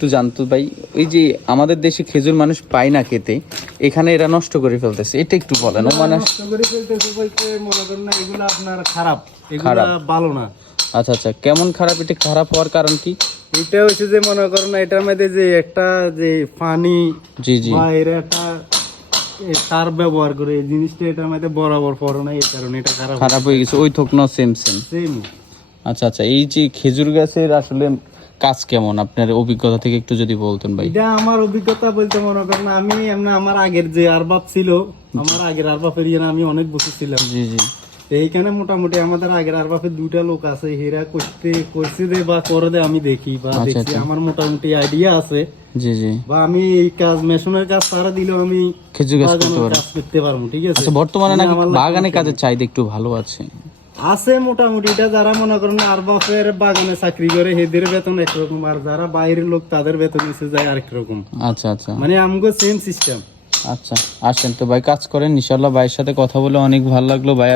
একটু জানতো ভাই, ওই যে আমাদের দেশে খেজুর মানুষ পায় না খেতে, এখানে এরা নষ্ট করে ফেলতেছে, এটা একটু বলেন। ও মানে নষ্ট করে ফেলতেছে বলতে মনে করেন না এগুলো আপনার খারাপ, এগুলা ভালো না। আচ্ছা আচ্ছা, কেমন খারাপ? এটা খারাপ হওয়ার কারণ কি? এটা হচ্ছে যে মনে করেন না এটার মধ্যে যে একটা যে পানি জি জি। বা এর একটা সার ব্যবহার করে এই জিনিসটা এটার মধ্যে বরাবর পড়ে না, এই কারণে এটা খারাপ হয়ে গেছে, ওই থোক না সেম সেম। সেম। আচ্ছা আচ্ছা, এই যে খেজুর গাছের আসলে কাজ কেমন আপনার অভিজ্ঞতা থেকে একটু যদি বলতেন ভাই। এটা আমার অভিজ্ঞতা বলতে মনে করেন আমি এমনি আমার আগের যে আরবাব ছিল, আমার আগের আরবাবের ইয়ে আমি অনেক বছর ছিলাম। জি জি। এইখানে মোটামুটি আমাদের আগের আরবাফের দুইটা লোক আছে, হেরা করছে দে বা করে দে আমি দেখি বা আচ্ছা, দেখছি, আচ্ছা। আমার মোটামুটি আইডিয়া আছে। জি জি। বা আমি এই কাজ মেশনের কাজ তারা দিলেও আমি খেজুর গাছ করতে বাগানের পারেন। কাজ করতে পারবো, ঠিক আছে। আচ্ছা, বর্তমানে মানে নাকি আমার লাগবে বাগানে না। কাজের চাহিদা একটু ভালো আছে। আছে মোটামুটি, এটা যারা মনে করেন আরবাফের বাগানে চাকরি করে এদের বেতন একরকম, আর যারা বাইরের লোক তাদের বেতন এসে যায় আরেক রকম। আচ্ছা আচ্ছা। মানে আমগো সেম সিস্টেম। আচ্ছা, আসেন তো ভাই, কাজ করেন ইনশাল্লাহ। ভাইয়ের সাথে কথা বলে অনেক ভালো লাগলো ভাই।